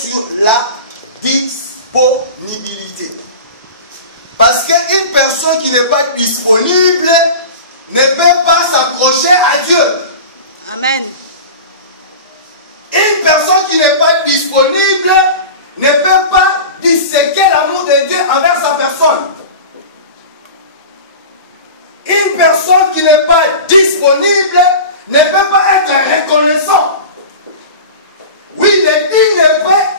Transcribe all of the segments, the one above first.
sur la disponibilité. Parce qu'une personne qui n'est pas disponible ne peut pas s'accrocher à Dieu. Amen. Une personne qui n'est pas disponible ne peut pas disséquer l'amour de Dieu envers sa personne. Une personne qui n'est pas disponible ne peut pas être reconnaissant. Oui, le digne prêtre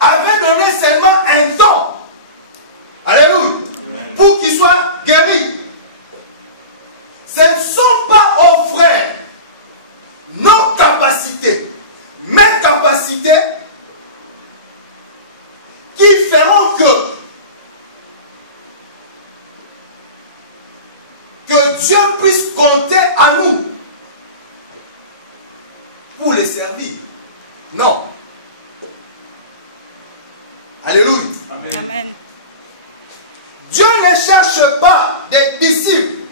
avait donné seulement un temps. Alléluia. Pour qu'il soit guéri. Ce ne sont pas aux frères nos capacités, mes capacités qui feront que Dieu puisse compter à nous pour les servir. Non. Alléluia. Amen. Dieu ne cherche pas des disciples.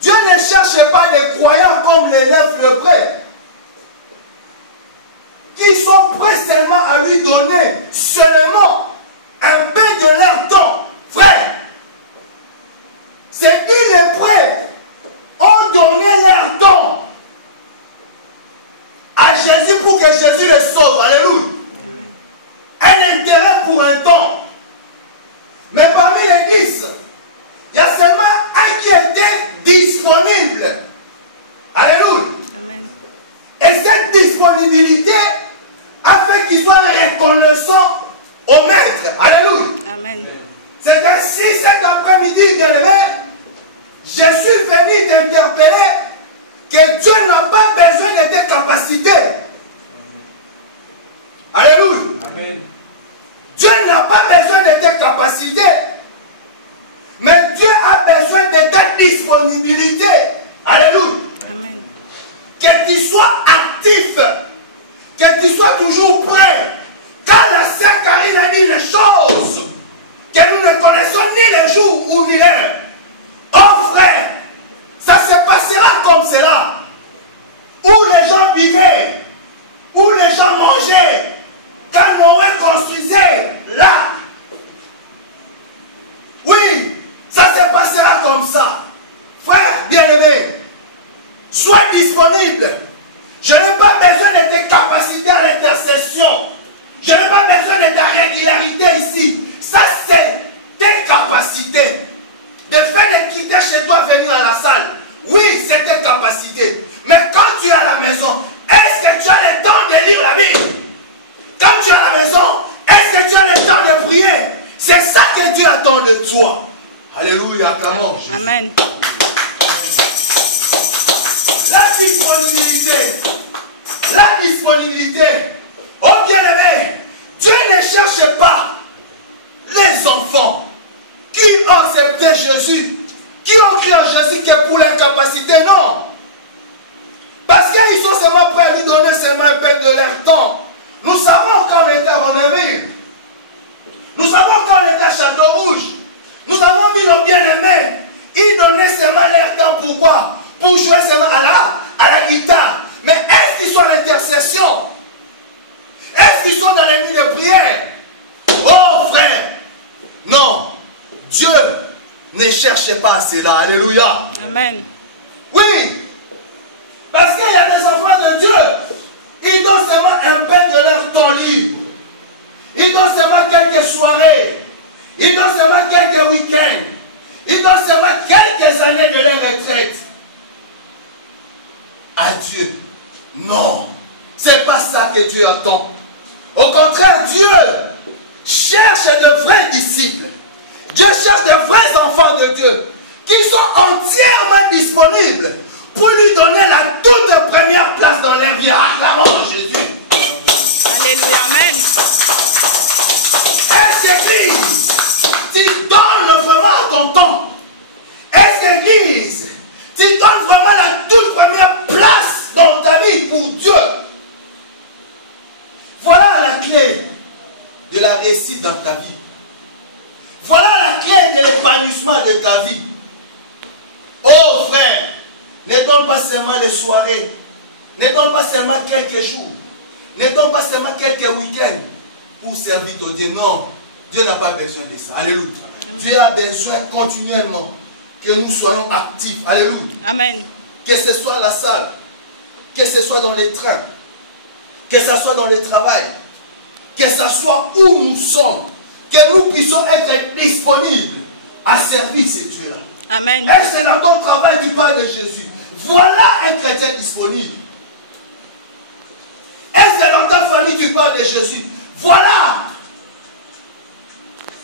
Dieu ne cherche pas des croyants comme l'élève le prêtre, qui sont prêts seulement à lui donner seulement un peu de leur temps. Frère, c'est que les prêtres ont donné leur temps à Jésus pour que Jésus les sauve. Alléluia. Un intérêt pour un temps. Mais parmi les 10, il y a seulement un qui était disponible. Alléluia. Et cette disponibilité a fait qu'il soit reconnaissant au maître. Alléluia. Amen. C'est ainsi cet après-midi, bien-aimé, je suis venu t'interpeller que Dieu n'a pas besoin de tes capacités. Alléluia. Amen. Dieu n'a pas besoin de tes capacités, mais Dieu a besoin de ta disponibilité. Alléluia. Amen. Que tu sois actif, que tu sois toujours prêt. Quand la sœur Karine a dit les choses que nous ne connaissons ni le jour ou ni l'heure, oh frère, ça se passera comme cela, où les gens vivaient, où les gens mangeaient, quand Noé construisait l'arc. Oui, ça se passera comme ça. Frère bien-aimé, sois disponible. Je n'ai pas besoin de tes capacités à l'intercession. Je n'ai pas besoin de ta régularité ici. Ça, c'est tes capacités. De faire de quitter chez toi, venir à la salle. Oui, c'est tes capacités. Mais quand tu es à la maison, est-ce que tu as le temps de lire la Bible? Quand tu es à la maison, est-ce que tu as le temps de prier? C'est ça que Dieu attend de toi. Alléluia, acclamons Jésus. Amen. La disponibilité. La disponibilité. Oh bien-aimé, Dieu ne cherche pas les enfants qui ont accepté Jésus, qui ont cru en Jésus que pour l'incapacité, non. Parce qu'ils sont seulement prêts à lui donner seulement un peu de leur temps. Nous savons quand on était à Renéville. Nous savons quand on était à Château-Rouge. Nous avons vu nos bien-aimés. Ils donnaient seulement leur temps. Pourquoi? Pour jouer seulement à la guitare. Mais est-ce qu'ils sont à l'intercession? Est-ce qu'ils sont dans les nuits de prière? Oh frère, non. Dieu ne cherche pas à cela. Alléluia. Amen. Oui. Parce qu'il y a des enfants de Dieu. Ils donnent seulement un peu de leur temps libre. Ils donnent seulement quelques soirées. Ils donnent seulement quelques week-ends. Ils donnent seulement quelques années de leur retraite. À Dieu. Non. C'est pas ça que Dieu attend. Au contraire, Dieu cherche de vrais disciples. Dieu cherche de vrais enfants de Dieu qui sont entièrement disponibles pour lui donner la toute première place dans leur vie. Acclamons Jésus. Alléluia. Amen. Est-ce qu'Église, tu donnes vraiment ton temps? Est-ce qu'Église, tu donnes vraiment la toute première place dans ta vie pour Dieu? Voilà la clé de la réussite dans ta vie. Voilà la clé de l'épanouissement de ta vie. Oh frère, ne donne pas seulement les soirées, ne donne pas seulement quelques jours, ne donne pas seulement quelques week-ends pour servir ton Dieu. Non, Dieu n'a pas besoin de ça. Alléluia. Dieu a besoin continuellement que nous soyons actifs. Alléluia. Amen. Que ce soit la salle, que ce soit dans les trains, que ce soit dans le travail, que ce soit où nous sommes, que nous puissions être disponibles à servir ces dieux-là. Amen. Et c'est dans ton travail du parles de Jésus. Voilà un chrétien disponible. Est-ce que dans ta famille tu parles de Jésus? Voilà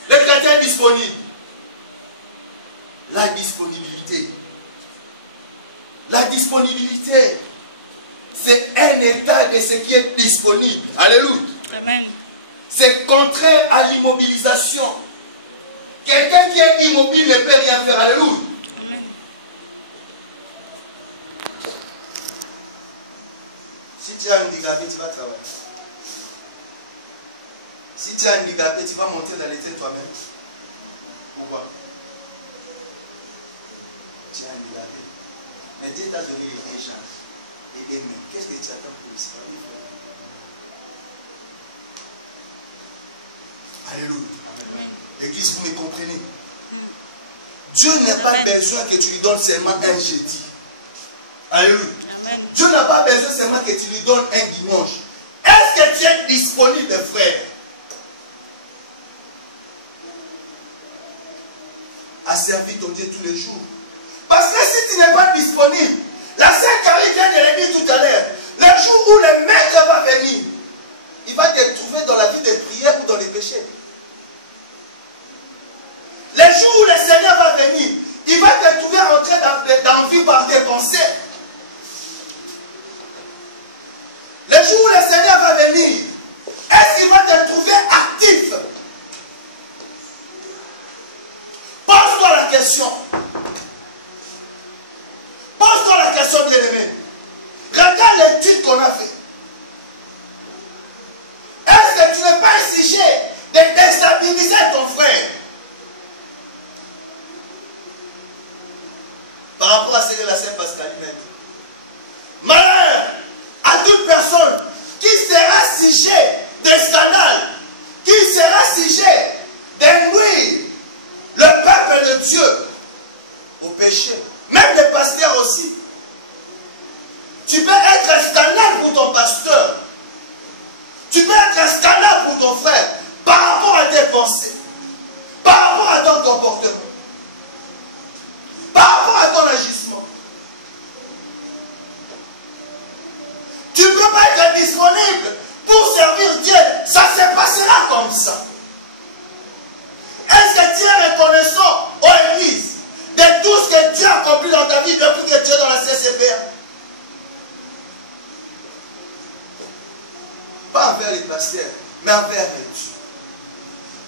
le chrétien disponible. La disponibilité. La disponibilité, c'est un état de ce qui est disponible. Alléluia. Amen. C'est contraire à l'immobilisation. Quelqu'un qui est immobile ne peut rien faire. Alléluia. Amen. Si tu as un handicapé, tu vas travailler. Si tu as un handicapé, tu vas monter dans l'été toi-même. Pourquoi? Tu as un handicapé. Mais Dieu t'a donné une chance. Et aimer. Qu'est-ce que tu attends pour ici? Alléluia. Église, vous me comprenez? Dieu n'a pas besoin que tu lui donnes seulement un jeudi. Alléluia. Amen. Dieu n'a pas besoin seulement que tu lui donnes un dimanche. Est-ce que tu es disponible, frère, à servir ton Dieu tous les jours? Parce que si tu n'es pas disponible, la Sainte Carrie vient de le dire tout à l'heure, le jour où le maître va venir, il va te trouver dans la vie de prière ou dans les péchés. Le jour où le Seigneur va venir, il va te trouver rentré dans vie par tes pensées. Le jour où le Seigneur va venir, est-ce qu'il va te trouver actif? Pose-toi la question. Pose-toi la question, bien-aimé. Regarde l'étude qu'on a fait. Est-ce que tu n'es pas un sujet de déstabiliser ton frère par rapport à ce que la Sainte Pascaline a dit? Malheur à toute personne qui sera sujet de scandale, qui sera sujet de nuire le peuple de Dieu au péché. Même les pasteurs aussi. Tu peux être un scandale pour ton pasteur. Tu peux être un scandale pour ton frère par rapport à tes pensées, par rapport à ton comportement, par rapport à ton agissement. Tu ne peux pas être disponible pour servir Dieu. Ça se passera comme ça. Est-ce que tu es reconnaissant aux églises de tout ce que Dieu a accompli dans ta vie depuis que tu es dans la CCPA? Pas envers les pasteurs, mais envers Dieu.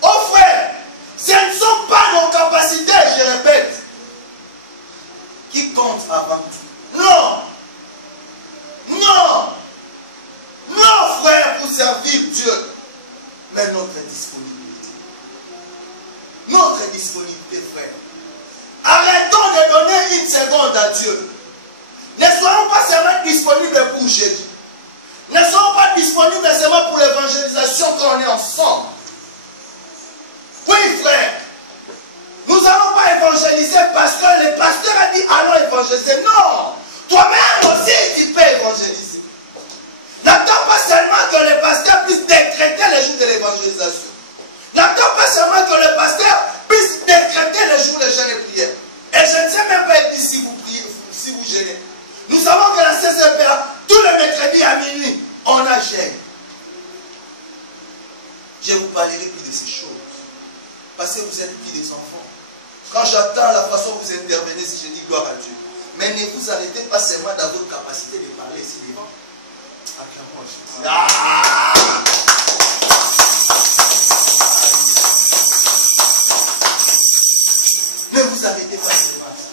Oh frère, ce ne sont pas nos capacités, je répète, qui comptent avant tout. Non. Non. Non, frère, pour servir Dieu, mais notre disponibilité. Notre disponibilité, frère. Arrêtons de donner une seconde à Dieu. Ne soyons pas seulement disponibles pour jeudi. Ne soyons pas disponibles seulement pour l'évangélisation quand on est ensemble. Oui, frère. Nous n'allons pas évangéliser parce que le pasteur a dit allons évangéliser. Non. Toi-même aussi, tu peux évangéliser. N'attends pas seulement que le pasteur puisse décréter les jours de l'évangélisation. N'attends pas seulement que le pasteur puisse décréter les jours de jeûne et prière. Et je ne sais même pas dire si vous priez, si vous jeûnez. Nous savons que la CCPA, tous les mercredis à minuit, on a jeûne. Je vous parlerai plus de ces choses. Parce que vous êtes plus des enfants. Quand j'attends la façon dont vous intervenez, si je dis gloire à Dieu. Mais ne vous arrêtez pas seulement dans votre capacité de parler ici devant. Ne vous arrêtez pas seulement à ça.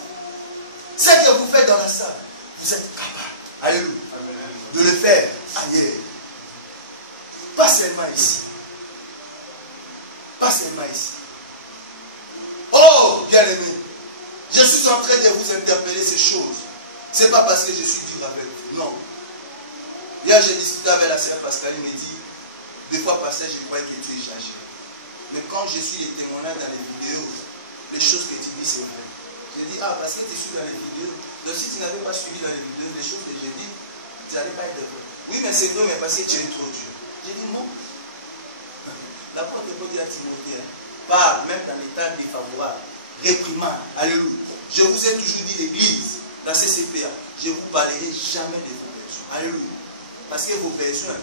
Ce que vous faites dans la salle, vous êtes capable, alléluia, de le faire ailleurs. Pas seulement ici. Pas seulement ici. Oh, bien-aimé, je suis en train de vous interpeller ces choses. Ce n'est pas parce que je suis dur avec vous, non. Hier, j'ai discuté avec la sœur Pascaline, elle me dit, Des fois, pasteur, je croyais que tu exagères. Mais quand je suis les témoignages dans les vidéos, les choses que tu dis, c'est vrai. Je dis, ah, parce que tu suis dans les vidéos. Donc, si tu n'avais pas suivi dans les vidéos, les choses que j'ai dit, tu n'allais pas être vrai. Oui, mais c'est vrai, mais parce que tu es trop dur. J'ai dit, non. L'apôtre Paul dit à Timothée, parle, même dans l'état défavorable, réprimande. Alléluia. Je vous ai toujours dit, l'église, dans CCPA, je ne vous parlerai jamais de vos besoins. Alléluia. Parce que vos besoins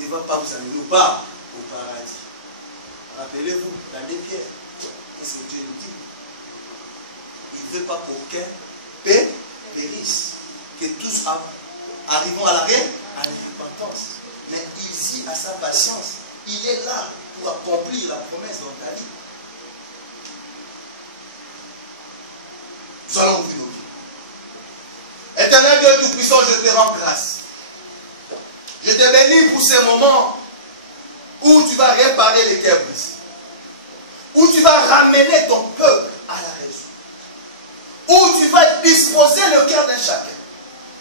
ne vont pas vous amener au paradis. Rappelez-vous, dans les pierres, qu'est-ce que Dieu nous dit? Il ne veut pas qu'aucun périsse, que tous arrivons à la repentance. Mais il dit à sa patience, il est là pour accomplir la promesse dans ta vie. Nous allons ouvrir nos vies. Éternel Dieu Tout-Puissant, je te rends grâce. Je te bénis pour ces moments où tu vas réparer les cœurs brisés. Où tu vas ramener ton peuple à la raison. Où tu vas disposer le cœur d'un chacun.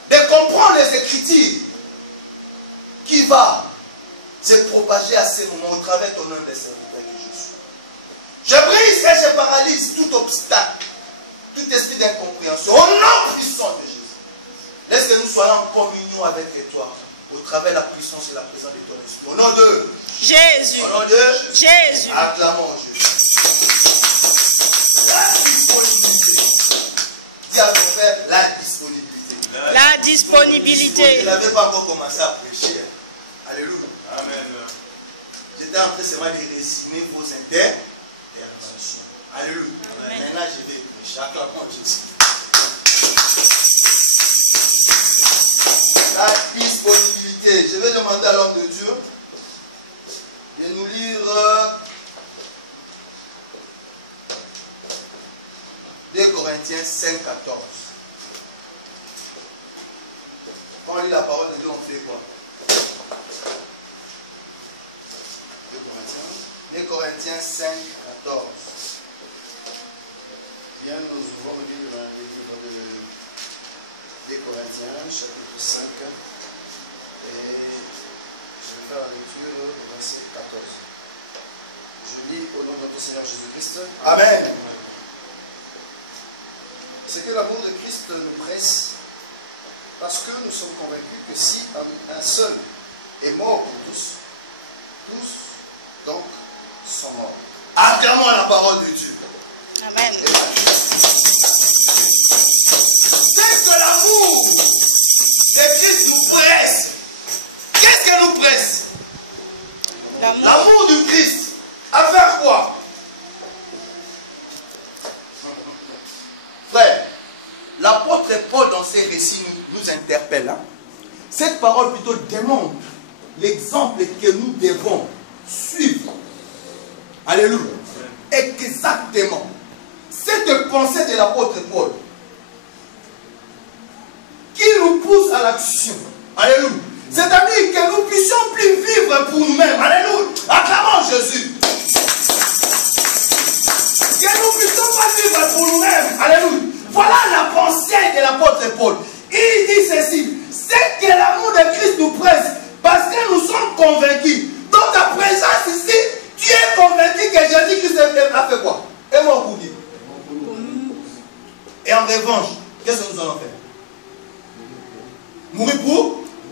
De comprendre les Écritures qui va se propager à ces moments au travers de ton nom de serviteur que je suis. Je brise et je paralyse tout obstacle, tout esprit d'incompréhension au nom puissant de Jésus. Laisse que nous soyons en communion avec toi au travers de la puissance et la présence de ton esprit. Au nom de Jésus. Au nom de Jésus. Acclamons Jésus. La disponibilité. Dis à ton frère la disponibilité. La disponibilité. Je n'avais pas encore commencé à prêcher. Alléluia. Amen. J'étais en train seulement de résumer vos interventions. Alléluia. Maintenant, je vais prêcher. Acclamons Jésus. La disponibilité. Je vais demander à l'homme de Dieu de nous lire 2 Corinthiens 5, 14. Quand on lit la parole de Dieu, on fait quoi? 2 Corinthiens 5, 14. Bien, nous ouvrons le livre de 2 Corinthiens, chapitre 5. Et je vais faire la lecture au verset 14. Je lis au nom de notre Seigneur Jésus-Christ. Amen. C'est que l'amour de Christ nous presse, parce que nous sommes convaincus que si un seul est mort pour tous, tous donc sont morts. Acclamons la parole de Dieu. Amen. C'est que l'amour de Christ nous presse. Qu'est-ce que nous presse? L'amour du Christ. À faire quoi? Frère, l'apôtre Paul dans ses récits nous interpelle. Hein? Cette parole plutôt démontre l'exemple que nous devons suivre. Alléluia. Exactement. Cette pensée de l'apôtre Paul qui nous pousse à l'action. Alléluia. C'est-à-dire que nous puissions plus vivre pour nous-mêmes. Alléluia. Acclamons Jésus. Que nous ne puissions pas vivre pour nous-mêmes. Alléluia. Voilà la pensée de l'apôtre Paul. Il dit ceci. C'est que l'amour de Christ nous presse parce que nous sommes convaincus. Dans ta présence ici, tu es convaincu que Jésus-Christ a fait quoi? Et mort pour lui. Et en revanche, qu'est-ce que nous allons faire? Mourir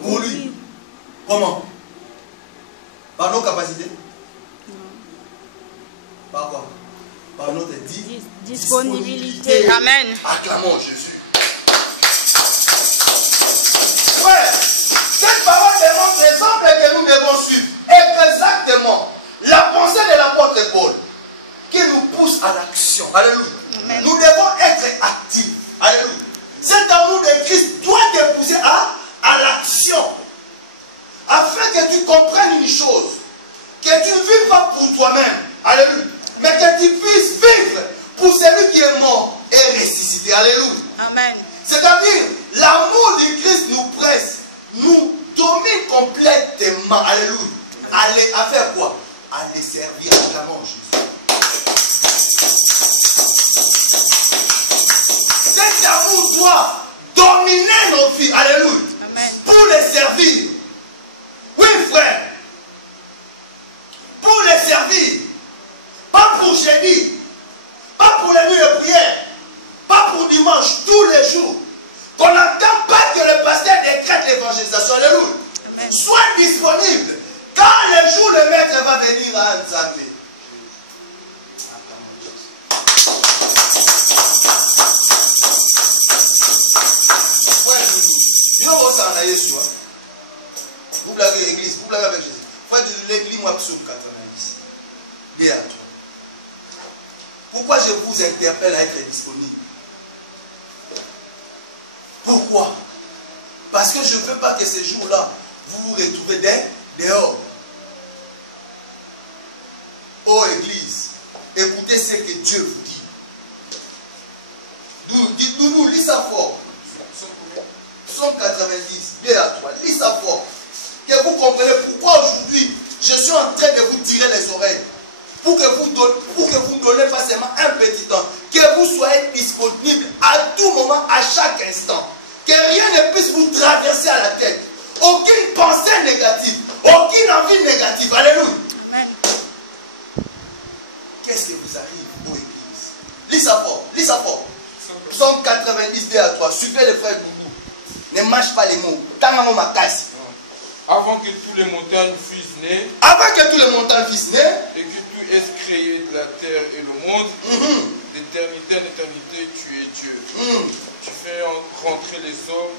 pour lui. Comment? Par nos capacités? Non. Par quoi? Par notre disponibilité. Amen. Acclamons Jésus. Ouais, cette parole démontre l'exemple que nous devons suivre. Exactement. La pensée de l'apôtre Paul qui nous pousse à l'action. Alléluia. Amen. Nous devons être actifs. Alléluia. Cet amour de Christ doit te pousser à l'action. Afin que tu comprennes une chose. Que tu ne vives pas pour toi-même. Alléluia. Mais que tu puisses vivre pour celui qui est mort et ressuscité. Alléluia. Amen. C'est-à-dire, l'amour du Christ nous presse, nous domine complètement. Alléluia. Aller à faire quoi? À les servir. Acclamons Jésus. Cet amour doit dominer nos vies. Alléluia. Amen. Pour les servir. Oui, frère. va venir à Nzambe. Vous blaguez l'église, vous blaguez avec Jésus. Frère de l'église, moi, psaume 90. Bien à toi. Pourquoi je vous interpelle à être disponible? Pourquoi? Parce que je ne veux pas que ces jours-là, vous vous retrouvez dehors. Oh Église, écoutez ce que Dieu vous dit. Dites-nous, lis ça fort. Psaume 90, bien à toi, lis ça fort. Que vous comprenez pourquoi aujourd'hui, je suis en train de vous tirer les oreilles. Pour que vous donnez pas seulement un petit temps. Que vous soyez disponible à tout moment, à chaque instant. Que rien ne puisse vous traverser à la tête. Aucune pensée négative. Aucune envie négative. Alléluia. Amen. Qu'est-ce qui vous arrive aux églises? Lis ça fort. Lis ça fort. Psaume 90, 2 à 3. Suivez les frères Gougou. Ne mâche pas les mots. Tangamo ma casse. Avant que tous les montagnes fussent nées. Avant que tous les montagnes fussent nées. Et que tout ait créé de la terre et le monde. D'éternité en éternité, tu es Dieu. Tu fais rentrer les hommes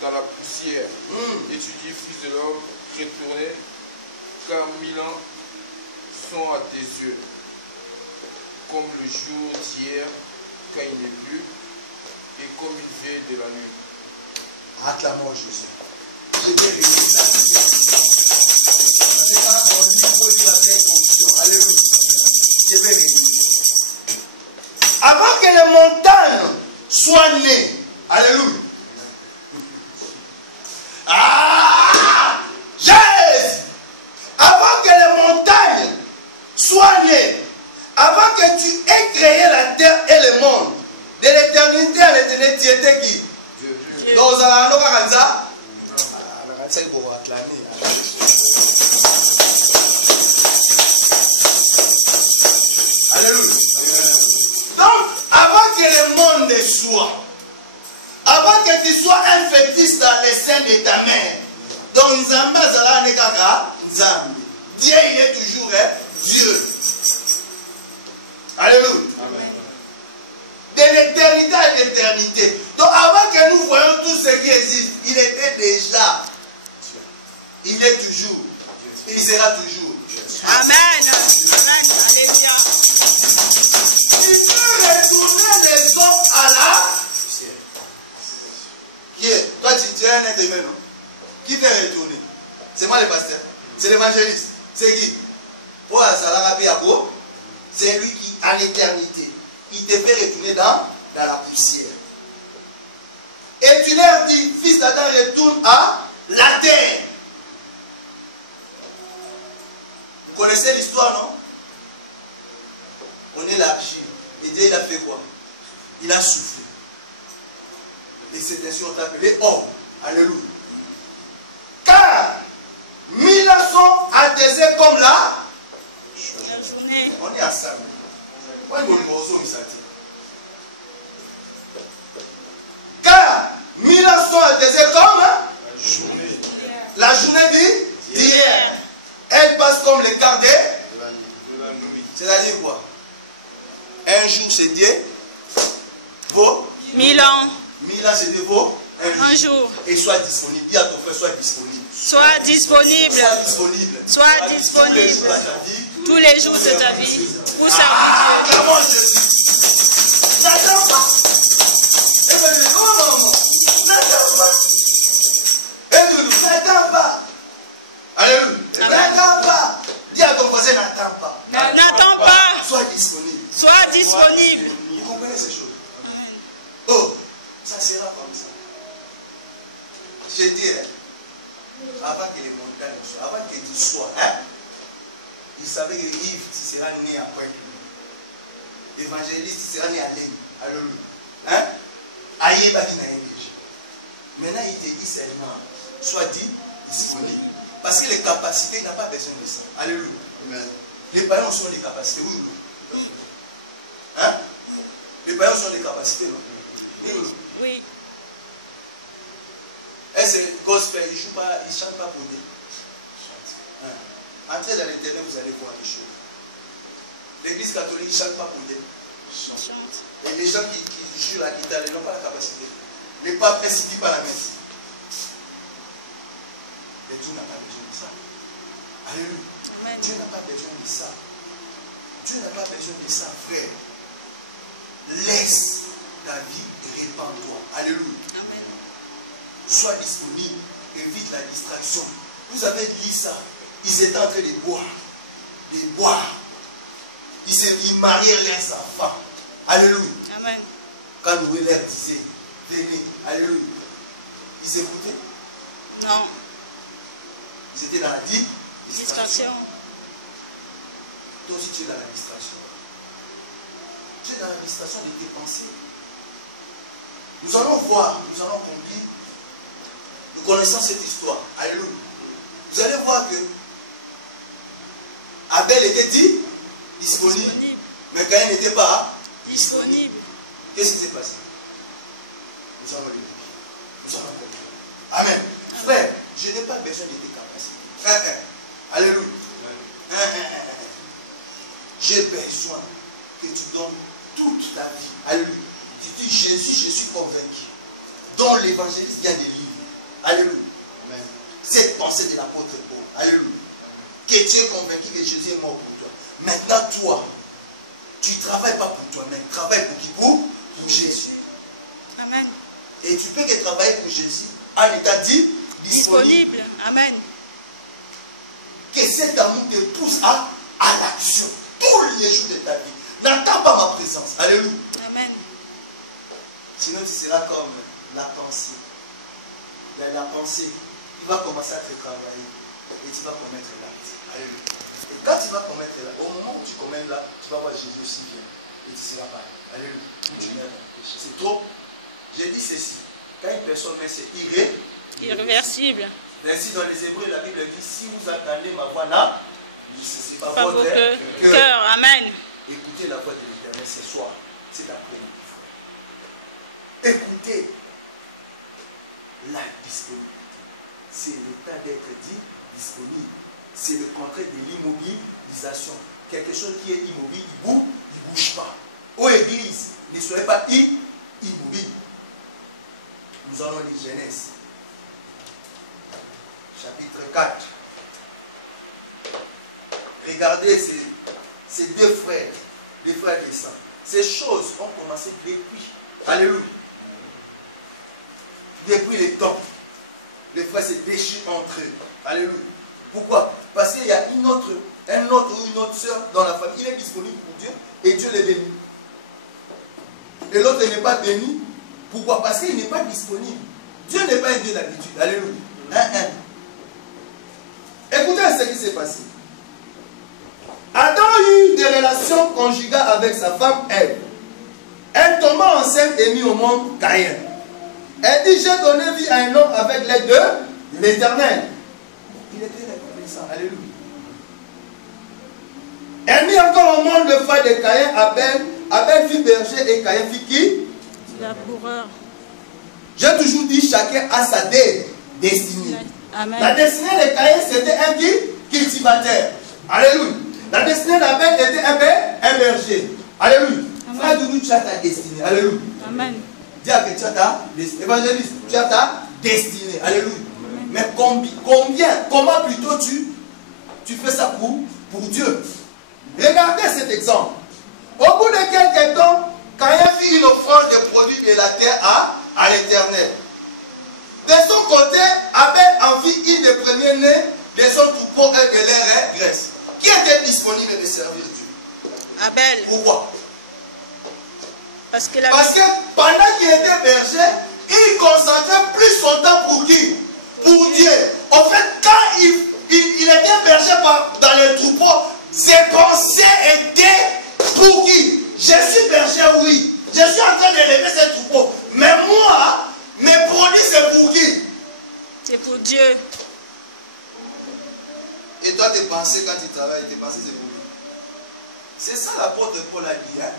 dans la poussière. Et tu dis, fils de l'homme, retournez, car 1000 ans sont à tes yeux. Comme le jour d'hier, quand il n'est plus, et comme une veille de la nuit. Acclamons Jésus. Je vais réunir ça. C'est quand on dit qu'il faut dire avec conviction. Alléluia. Je vais réunir. Avant que les montagnes soient nées. Alléluia. Ah! Jésus! Avant que les montagnes soient nées. Avant que tu aies créé la terre et le monde. De l'éternité à l'éternité, tu étais qui? Dieu. Donc, vous allez en ça. C'est pour acclamer. Alléluia. Donc, avant que le monde soit, avant que tu sois un fœtus dans les seins de ta mère, donc Nzamba Zala Nekaka, Nzambi. Dieu, il est toujours Dieu. Alléluia. Amen. De l'éternité à l'éternité. Donc, avant que nous voyions tout ce qui existe, il était déjà. Il est toujours. Il sera toujours. Amen. Amen. Alléluia. Il peut retourner les hommes à la poussière. Qui est? Toi, tu es un être humain, non? Qui fait retourner? C'est moi le pasteur. C'est l'évangéliste. C'est qui? C'est lui qui, à l'éternité, il te fait retourner dans la poussière. Et tu leur dis, fils d'Adam, retourne à la terre. Vous connaissez l'histoire, non? On est l'archive. Et Dieu, il a fait quoi? Il a soufflé. Et c'est ainsi qu'on t'a appelé homme. Alléluia. Car 1000 ans sont attestés comme la journée. On est ensemble. Car 1000 ans sont attestés comme la journée d'hier. Elle passe comme le quart de la nuit. C'est-à-dire quoi? Un jour c'est Dieu. Vaut 1000 ans. 1000 ans c'est Dieu vaut un jour. Et sois disponible. Dis à ton frère, sois disponible. Sois disponible. Sois disponible. Sois disponible. Tous les jours de ta vie. Pour servir Dieu. Comment je dis? N'attends pas. Eh bien, non. N'attends pas. Et nous, n'attends pas. Alléluia. N'attends pas. Dis à ton voisin, n'attends pas. N'attends pas. Sois disponible. Sois disponible. Vous comprenez ces choses? Oh, ça sera comme ça. Je dis, avant que les montagnes soient, avant que tu sois, il savait que Yves, tu seras né à Pointe-Noire. Évangéliste, tu seras né à Laigne. Alléluia. Aïe, maintenant, il te dit seulement, sois dit disponible. Parce que les capacités, il n'a pas besoin de ça. Alléluia. Amen. Les païens sont des capacités, oui ou non? Les païens sont des capacités, non? Oui ou non? Oui. Est-ce que gospel, il ne chante pas pour Dieu? Entrez dans l'éternel, vous allez voir les choses. L'église catholique ne chante pas pour des gens. Et les gens qui jurent à l'Italie n'ont pas la capacité. Les papes n'incitent pas la messe. Et Dieu n'a pas besoin de ça. Alléluia. Amen. Dieu n'a pas besoin de ça. Dieu n'a pas besoin de ça, frère. Laisse ta vie et répands-toi. Alléluia. Amen. Sois disponible. Évite la distraction. Vous avez dit ça. Ils étaient en train de boire. De boire. Ils mariaient leurs enfants. Alléluia. Amen. Quand Noé leur disait, venez. Alléluia. Ils écoutaient? Non. Ils étaient dans la distraction. Toi aussi tu es dans la distraction. Tu es dans la distraction de tes pensées. Nous allons voir, nous allons comprendre. Nous connaissons cette histoire. Alléluia. Vous allez voir que Abel était dit disponible. Mais Caïn n'était pas disponible. Qu'est-ce qui s'est passé? Nous allons le dire. Nous allons comprendre. Amen. Frère, je n'ai pas besoin de tes capacités. Alléluia. J'ai besoin que tu donnes toute ta vie. Alléluia. Tu dis Jésus, je suis convaincu. Dont l'évangéliste vient de lire. Alléluia. Amen. Cette pensée de l'apôtre Paul. Alléluia. Que tu es convaincu que Jésus est mort pour toi. Maintenant, toi, tu ne travailles pas pour toi-même. Travaille pour qui? Pour Jésus. Amen. Et tu peux que travailler pour Jésus en état dit disponible. Amen. Que cet amour te pousse à l'action. Tous les jours de ta vie. N'attends pas ma présence. Alléluia. Amen. Sinon, tu seras comme la pensée. La pensée, tu vas commencer à te travailler et tu vas commettre l'acte. Alléluia. Et quand tu vas commettre l'acte, au moment où tu commets l'acte, tu vas voir Jésus aussi vient. Et tu seras pareil. Alléluia. Continuez à pécher. C'est trop. J'ai dit ceci. Quand une personne fait, c'est irréversible. Ainsi, dans les Hébreux, la Bible dit si vous attendez ma voix là, ce n'est pas votre cœur. Amen. Écoutez la voix de l'Éternel ce soir. C'est l'après-midi. Écoutez la disponibilité. C'est l'état d'être dit disponible. C'est le contraire de l'immobilisation. Quelque chose qui est immobile, il ne bouge pas. Ô Église, ne soyez pas immobile. Nous allons lire Genèse. Chapitre 4. Regardez ces deux frères, les frères et sœurs. Ces choses ont commencé depuis. Alléluia. Depuis les temps. Les frères se déchirent entre eux. Alléluia. Pourquoi? Parce qu'il y a un autre ou une autre sœur dans la famille. Il est disponible pour Dieu et Dieu les bénit. Et l'autre n'est pas béni. Pourquoi? Parce qu'il n'est pas disponible. Dieu n'est pas un Dieu d'habitude. Alléluia. Écoutez ce qui s'est passé. Adam eut des relations conjugales avec sa femme Ève. Elle tomba enceinte et mit au monde Caïn. Elle dit, j'ai donné vie à un homme avec l'aide de l'Éternel. Il était reconnaissant. Alléluia. Elle mit encore au monde le frère de Caïn, Abel. Abel fit berger et Caïn fit qui? Laboureur. J'ai toujours dit, chacun a sa destinée. Amen. La destinée de Caïn, c'était un cultivateur. Alléluia. La destinée d'Abel était un berger. Alléluia. Frère Doudou, tu as ta destinée. Alléluia. Amen. Dis à que tu as ta destinée. Évangéliste, tu as ta destinée. Alléluia. Amen. Mais comment plutôt tu fais ça pour Dieu? Regardez cet exemple. Au bout de quelques temps, Caïn fit une offrande de produits de la terre à l'Éternel. De son côté, Abel en fit une des premiers-nés de son troupeau et de leur graisse. Qui était disponible de servir Dieu? Abel. Pourquoi? Parce que pendant qu'il était berger, il consacrait plus son temps pour qui? Pour Dieu. En fait, quand il était berger dans les troupeaux, ses pensées étaient pour qui? Je suis berger, oui. Je suis en train d'élever ces troupeaux. Mais moi, mes produits, c'est pour qui? C'est pour Dieu. Et toi, tes pensées, quand tu travailles, tes pensées, c'est pour lui. C'est ça l'apôtre Paul a dit. Hein?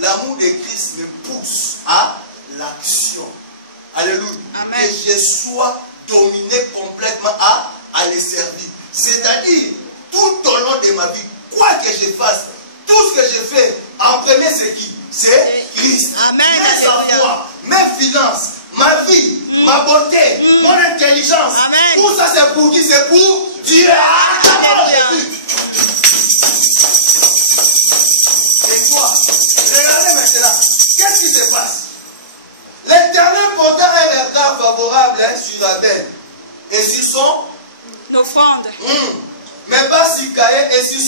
L'amour de Christ me pousse à l'action. Alléluia. Amen. Que je sois dominé complètement à les servir. C'est-à-dire C'est-à-dire, tout au long de ma vie, quoi que je fasse, tout ce que je fais, en premier, c'est qui? C'est Christ. Amen. Mes emplois, mes finances, ma vie, ma beauté, mon intelligence. Amen. Tout ça, c'est pour qui? C'est pour Dieu. Acclamons Jésus. Et quoi? Regardez maintenant. Qu'est-ce qui se passe? L'Éternel porta un regard favorable sur Abel et sur son offrande. Mais pas sur Caïn et sur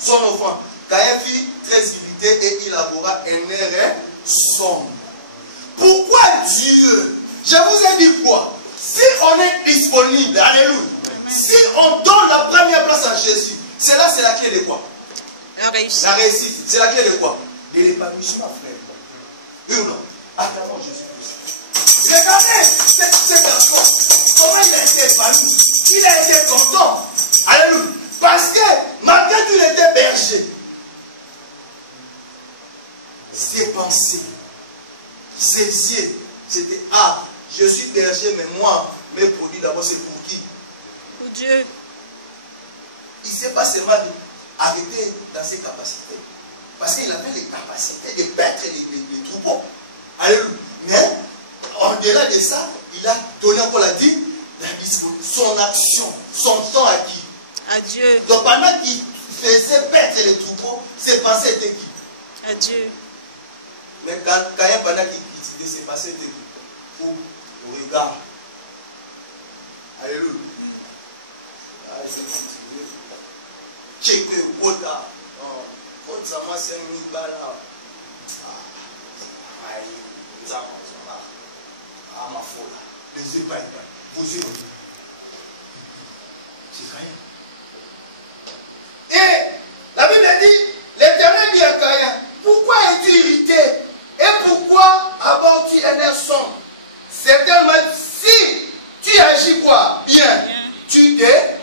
son offrande. Caïn fit très irrité et il élabora un air sombre. Pourquoi Dieu? Je vous ai dit quoi? Si on est disponible, alléluia, si on donne la première place à Jésus, c'est la clé de quoi? La réussite. La réussite, c'est la clé de quoi? De l'épanouissement, frère. Oui ou non? Acclamons Jésus-Christ. Regardez ce garçon, comment il a été épanoui. Il a été content. Alléluia. Parce que malgré qu'il était berger, ses pensées, ses yeux, c'était ah, je suis berger, mais moi, mes produits d'abord, c'est pour qui? Pour Dieu. Il ne s'est pas seulement arrêté dans ses capacités. Parce qu'il avait les capacités de paître les troupeaux. Alléluia. Mais, au-delà de ça, il a donné, on l'a dit, son action, son temps à qui? À Dieu. Donc pendant qu'il faisait paître les troupeaux, ses pensées étaient qui? À Dieu. Mais quand Caïn, pendant qu'il s'est passé, était qui? Au regard. Alléluia. Check le quota. Quand ça m'a 5 000 balles là. Ah, ma folle là. Les yeux pas éteints. Vos yeux. C'est Caïn. Et la Bible dit, l'Éternel dit à Caïn, pourquoi es-tu irrité? Et pourquoi abordes-tu un air sombre? Certainement, si tu agis quoi? Bien. Tu es.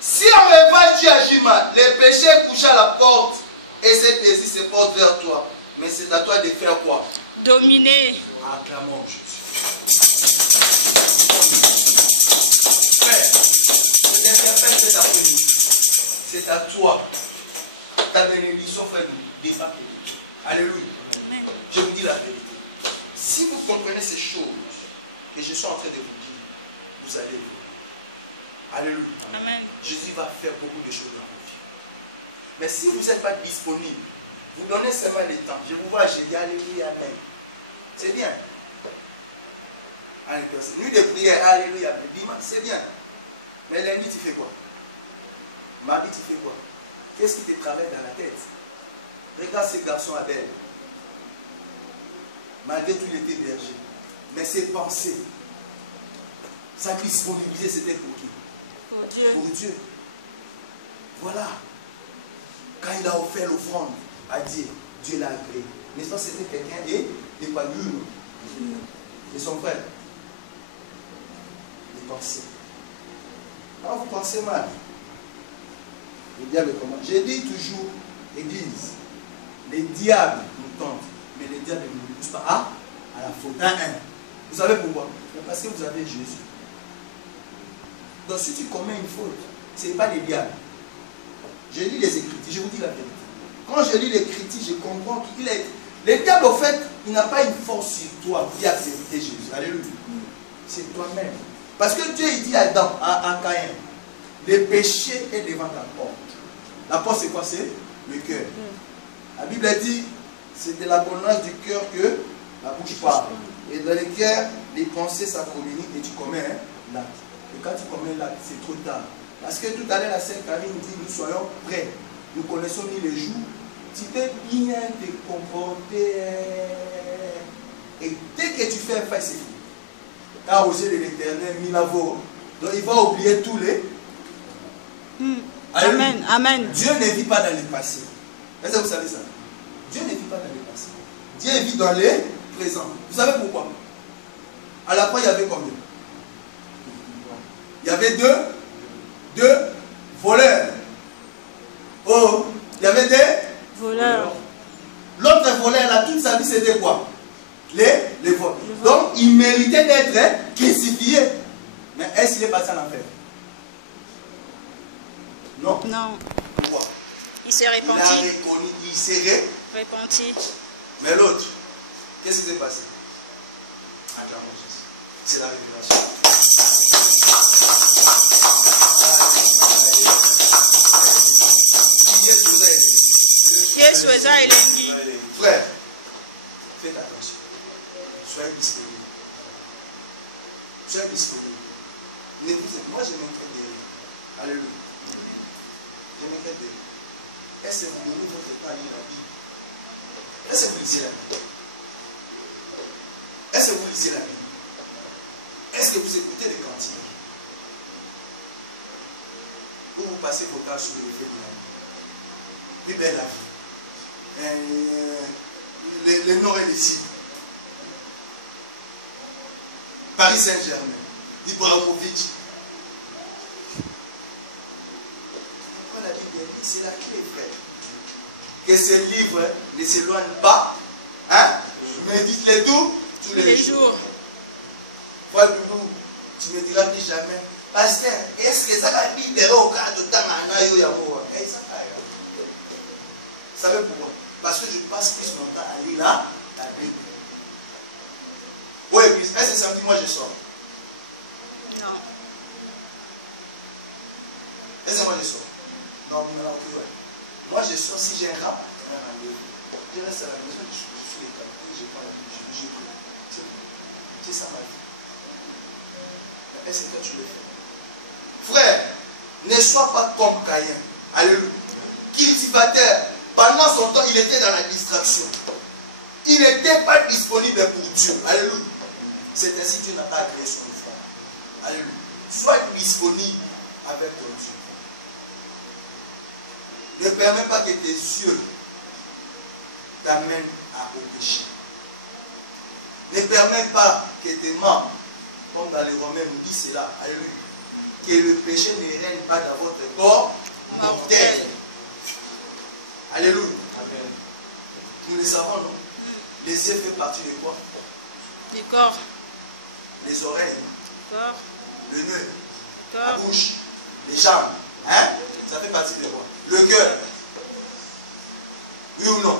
Si en revanche tu agis mal, le péché couche à la porte et ses plaisirs se portent vers toi. Mais c'est à toi de faire quoi? Dominer. Acclamons Jésus. Frère, je t'interpelle cet après-midi. C'est à toi. Ta bénédiction, frère, de défendre. Alléluia. Amen. Je vous dis la vérité. Si vous comprenez ces choses que je suis en train de vous dire, vous allez évoluer. Alléluia. Amen. Jésus va faire beaucoup de choses dans vos vies. Mais si vous n'êtes pas disponible, vous donnez seulement le temps. Je vous vois, j'ai dit Alléluia, Amen. C'est bien. Nuit de prière, Alléluia, dimanche, c'est bien. Mais lundi, tu fais quoi? Mardi, tu fais quoi? Qu'est-ce qui te travaille dans la tête? Regarde ce garçon Abel. Malgré tout, il était berger. Mais ses pensées, sa disponibilité, c'était pour qui? Pour Dieu. Pour Dieu. Voilà. Quand il a offert l'offrande à Dieu, Dieu l'a agréé. N'est-ce pas, c'était quelqu'un d'épanoui. Et son frère. Les pensées. Quand vous pensez mal, le diable comment? J'ai dit toujours, Église, les diables nous tentent, mais les diables ne nous poussent pas à la faute. Vous savez pourquoi? Parce que vous avez Jésus. Donc si tu commets une faute, ce n'est pas les diables. Je lis les Écritures, je vous dis la vérité. Quand je lis les Écritures, je comprends qu'il est... Le diable, au fait, il n'a pas une force sur toi qui a accepté Jésus. Alléluia. C'est toi-même. Parce que Dieu, il dit à Adam, à Caïn, le péché est devant ta porte. La porte, c'est quoi? C'est le cœur. La Bible dit, c'est de l'abondance du cœur que la bouche parle. Et dans le cœur, les pensées, ça communique et tu commets l'acte. Et quand tu commets l'acte, c'est trop tard. Parce que tout à l'heure, la sœur Karine dit, nous soyons prêts. Nous connaissons ni les jours. Tu peux bien te comporter. Et dès que tu fais un fait, c'est fini. Car aux yeux de l'Éternel, Minavo. Donc il va oublier tous les. Amen. Amen. Dieu ne vit pas dans le passé. Est-ce que vous savez ça? Dieu ne vit pas dans le passé. Dieu vit dans le présent. Vous savez pourquoi? À la fois, il y avait combien? Il y avait deux voleurs. Oh, il y avait des voleurs. L'autre voleur, là, toute sa vie, c'était quoi? Les vols. Donc, il méritait d'être crucifié. Mais est-ce qu'il est passé en enfer? Non. Pourquoi? Il s'est Il a repenti. reconnu, il s'est Repenti. Mais l'autre, qu'est-ce qui s'est passé? Acclamons Jésus. C'est la révélation. Yesu eza elengi. Frère, faites attention. Soyez disponible. Soyez disponible. Moi, je m'inquiète de lui. Alléluia. Je m'inquiète de lui. Est-ce que vous donnez votre temps à lire la Bible? Est-ce que vous lisez la Bible? Est-ce que vous lisez la Bible? Est-ce que vous écoutez les cantiques? Ou vous passez vos temps sur les faits de la vie? Plus belle la vie. Les Nord et les Sud. Paris Saint-Germain. Ibrahimovic. Pourquoi la Bible dit? C'est la clé, frère. Que ce livre ne s'éloigne pas. Hein? Mais dites-le tous les jours. Voilà, tu me diras plus jamais. Pasteur, est-ce que ça va libérer au cas de temps en aïe ou yamoua? Vous savez pourquoi? Parce que je passe plus mon temps à lire la Bible. Oui, est-ce que samedi, moi je sors? Non. Est-ce que moi je sors? Non, moi je sors si j'ai un rendez-vous. Je reste à la maison, je suis les calculs, je prends la Bible, j'écoute. C'est ça ma vie. Est-ce que toi tu le fais? Frère, ne sois pas comme Caïn. Alléluia. Cultivateur. Pendant son temps, il était dans la distraction. Il n'était pas disponible pour Dieu. Alléluia. C'est ainsi que Dieu n'a pas agréé son enfant. Alléluia. Sois disponible avec ton Dieu. Ne permets pas que tes yeux t'amènent au péché. Ne permets pas que tes membres, comme dans les Romains nous dit cela, alléluia, que le péché ne règne pas dans votre corps mortel. Alléluia. Amen. Nous le savons, non? Les yeux font partie de quoi? Du corps. Les oreilles. Corps. Le nez. Corps. La bouche. Les jambes. Hein? Ça fait partie de quoi? Le cœur. Oui ou non?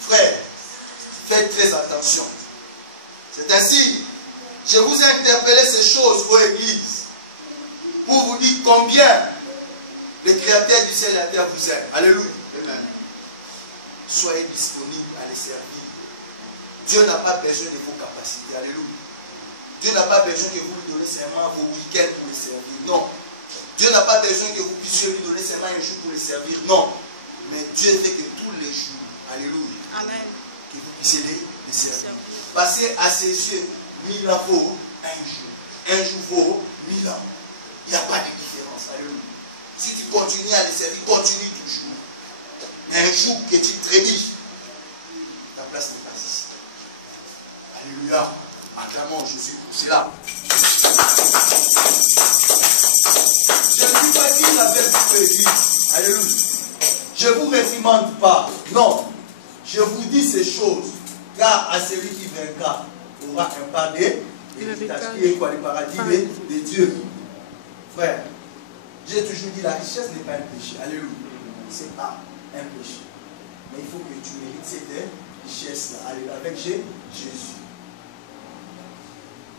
Frère, faites très attention. C'est ainsi, je vous ai interpellé ces choses aux églises pour vous dire combien le Créateur du ciel et de la terre vous aime. Alléluia. Amen. Soyez disponibles à les servir. Dieu n'a pas besoin de vos capacités. Alléluia. Dieu n'a pas besoin que vous lui donnez seulement vos week-ends pour le servir. Non. Dieu n'a pas besoin que vous puissiez lui donner seulement un jour pour le servir. Non. Mais Dieu veut que tous les jours, alléluia, Amen, que vous puissiez les servir. Parce qu'à ses yeux, 1000 ans vaut un jour. Un jour vaut 1000 ans. Il n'y a pas de différence. Alléluia. Si tu continues à les servir, continue toujours. Mais un jour que tu te rédiges, ta place n'est pas ici. Alléluia. Acclamons Jésus pour cela. Je ne suis pas dit la vertu de l'Église. Alléluia. Je ne vous réprimande pas. Non. Je vous dis ces choses. Car à celui qui vaincra aura un pardon. Et quoi, le paradis de Dieu. Frère, j'ai toujours dit la richesse n'est pas un péché. Alléluia. Ce n'est pas un péché. Mais il faut que tu mérites cette richesse-là. Alléluia. Avec Jésus.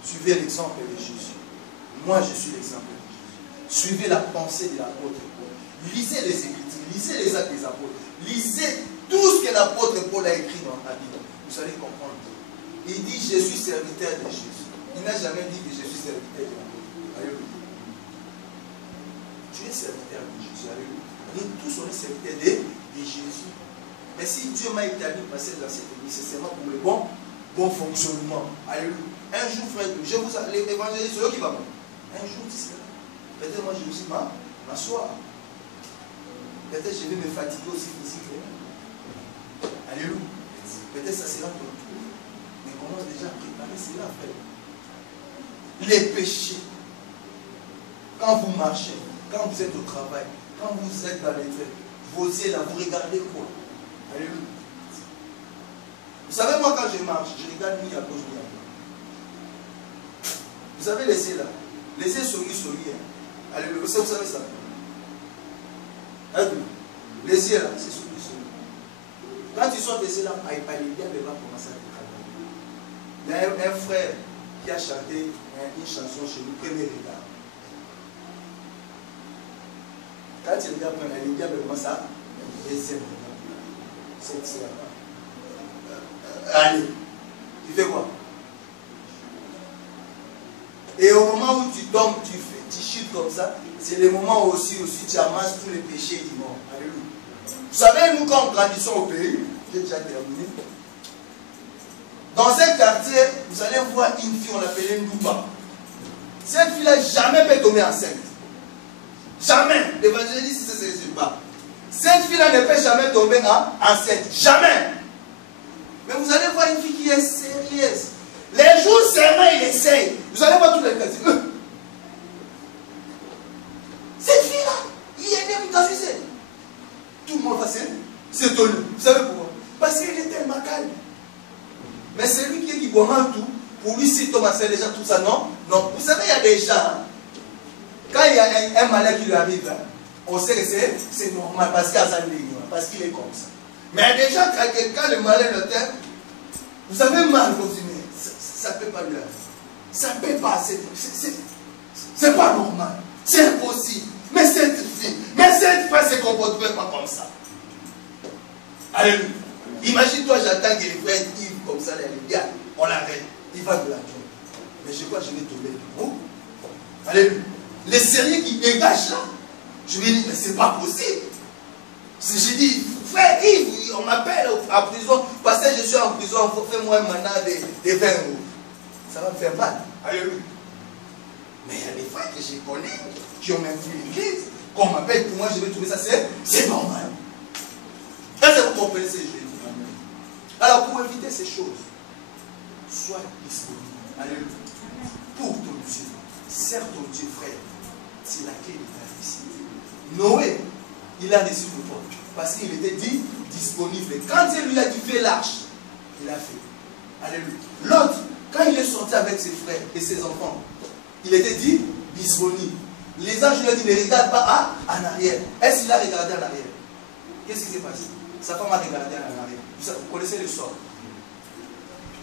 Suivez l'exemple de Jésus. Moi, je suis l'exemple de Jésus. Suivez la pensée de l'apôtre Paul. Lisez les Écritures, lisez les actes des apôtres. Lisez tout ce que l'apôtre Paul a écrit dans la Bible. Vous allez comprendre. Il dit, je suis serviteur de Jésus. Il n'a jamais dit que je suis serviteur de l'apôtre. Alléluia. Tu es serviteur de Jésus. Alléluia. Nous tous, on est serviteurs de Jésus. Mais si Dieu m'a établi passer dans cette église, c'est seulement pour le bon fonctionnement. Alléluia. Un jour, frère, je vous l'évangéliste, c'est eux qui va mourir. Un jour, tu seras. Peut-être moi, je vais aussi m'asseoir. Peut-être je vais me fatiguer aussi physiquement. Alléluia. Peut-être ça sera ton tour. Mais commence déjà à préparer cela, frère. Les péchés. Quand vous marchez, quand vous êtes au travail, quand vous êtes dans les trains, vos yeux là, vous regardez quoi? Alléluia. Vous savez, moi, quand je marche, je regarde ni à gauche ni à droite. Vous savez, les yeux là, les yeux sourient. Alléluia. Vous savez ça? Les yeux là, c'est sur le sol. Quand ils sont baissés là, les liens ne vont pas commencer à travailler. Il y a un frère qui a chanté une chanson chez nous, premier regard. Quand il regarde, les liens ne commencent à deuxième regard. Allez, tu fais quoi? Et au moment où tu tombes, tu chutes comme ça, c'est le moment où aussi tu amasses tous les péchés du monde. Alléluia. Vous savez, nous quand nous grandissons au pays, j'ai déjà terminé, dans un quartier, vous allez voir une fille, on l'appelait Ndouba. Cette fille-là, jamais peut tomber enceinte. Jamais. L'évangéliste, c'est pas. Cette fille-là ne peut jamais tomber enceinte. Jamais. Mais vous allez voir une fille qui est sérieuse. Les jours seulement, il essaye. Vous allez voir tous les cas. Cette fille-là, il est né dans une scène. Tout le monde va s'étonner. Vous savez pourquoi? Parce qu'elle est tellement calme. Mais c'est lui qui boit mal tout. Pour lui, si Thomas sait déjà tout ça, non? Non. Vous savez, il y a des gens, quand il y a un malheur qui lui arrive, on sait que c'est normal parce qu'il est comme ça. Mais déjà, quand le malheur le terre, vous avez mal continué. Ça ne peut pas lui arriver. Ça ne peut pas. C'est pas normal. C'est impossible. Mais cette fille ne se comporte pas comme ça. Alléluia. Imagine-toi, j'attends que le frère Yves comme ça, les gars, on l'arrête. Il va de la joie. Mais je crois que je vais tomber du haut. Alléluia. Les sérieux qui dégagent là, je lui dis, mais c'est pas possible. J'ai dit, frère Yves, on m'appelle à prison, parce que je suis en prison, fais-moi un mandat de 20 €. Ça va me faire mal. Alléluia. Mais il y a des frères que je connais, qui ont même vu l'église, qu'on m'appelle, pour moi je vais trouver ça, c'est normal. Est-ce que vous comprenez ce que je dis? Alors pour éviter ces choses, sois disponible. Alléluia. Pour ton Dieu. Sers ton Dieu, frère. C'est la clé de ta réussite. Noé, il a reçu le peuple. Parce qu'il était dit disponible. Quand il lui a dit fais l'arche, il a fait. Alléluia. L'autre, quand il est sorti avec ses frères et ses enfants, il était dit disponible. Les anges lui ont dit ne regarde pas en arrière. Est-ce qu'il a regardé en arrière? Qu'est-ce qui s'est passé? Sa femme a regardé en arrière. Vous connaissez le sort.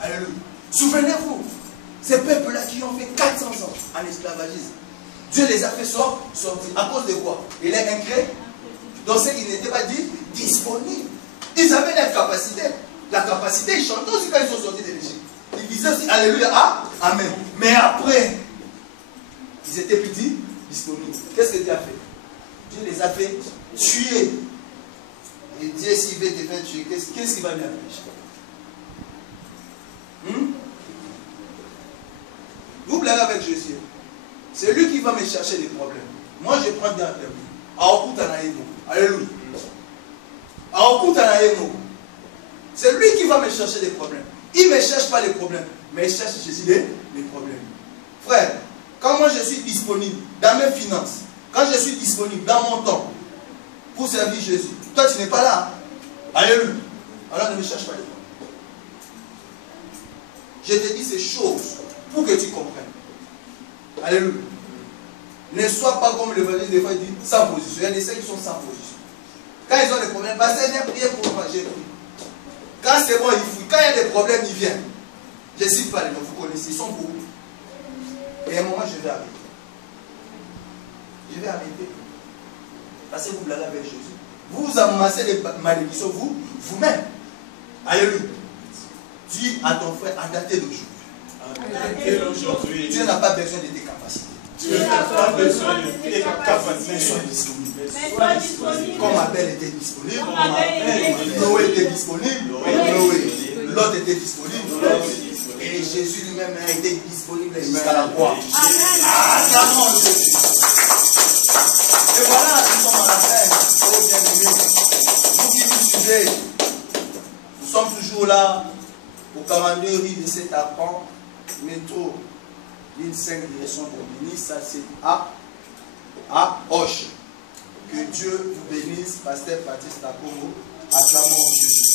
Alléluia. Souvenez-vous, ces peuples-là qui ont fait 400 ans en esclavagisme, Dieu les a fait sortir. À cause de quoi? Il est incrédule. Donc ce qui n'était pas dit disponible. Ils avaient la capacité. La capacité, ils chantaient aussi quand ils sont sortis de l'Égypte. Ils disaient aussi Alléluia, Amen. Mais après, ils étaient plus disponibles. Qu'est-ce que Dieu a fait? Dieu les a fait tuer. Et Dieu, s'il veut te faire tuer, qu'est-ce qu'il va lui empêcher? Vous blaguez avec Jésus. C'est lui qui va me chercher des problèmes. Moi, je prends bien terme. Alléluia. C'est lui qui va me chercher des problèmes. Il ne me cherche pas les problèmes, mais il cherche Jésus les problèmes. Frère, quand moi je suis disponible dans mes finances, quand je suis disponible dans mon temps pour servir Jésus, toi tu n'es pas là. Alléluia. Alors ne me cherche pas les problèmes. Je te dis ces choses pour que tu comprennes. Alléluia. Ne sois pas comme l'évangile des fois dit sans position. Il y a des saints qui sont sans position. Quand ils ont des problèmes, pasteur vient prier pour moi, j'ai prié. Quand c'est bon, ils fouillent. Quand il y a des problèmes, ils viennent. Je ne cite pas les noms, vous connaissez, ils sont beaucoup. Et à un moment, je vais arrêter. Je vais arrêter. Parce que vous blaguez avec Jésus. Vous amassez les malédictions, vous-même. Alléluia. Dis à ton frère, à dater d'aujourd'hui. Dieu n'a pas besoin de tes capacités. Dieu n'a pas besoin de tes capacités. Sois disponible. disponible. Comme Abel était disponible, Noé était disponible, Lot était disponible, et Jésus lui-même a été disponible jusqu'à la croix. Ah, ça monte. Et voilà, nous sommes à la fin. Oh bien-aimés, vous qui nous suivez, nous sommes toujours là, au 42 rue de cet arpent, métro, ligne 5, direction Bobigny, ça c'est à Hoche. Que Dieu vous bénisse, Pasteur Baptiste Akongo, acclamons Jésus.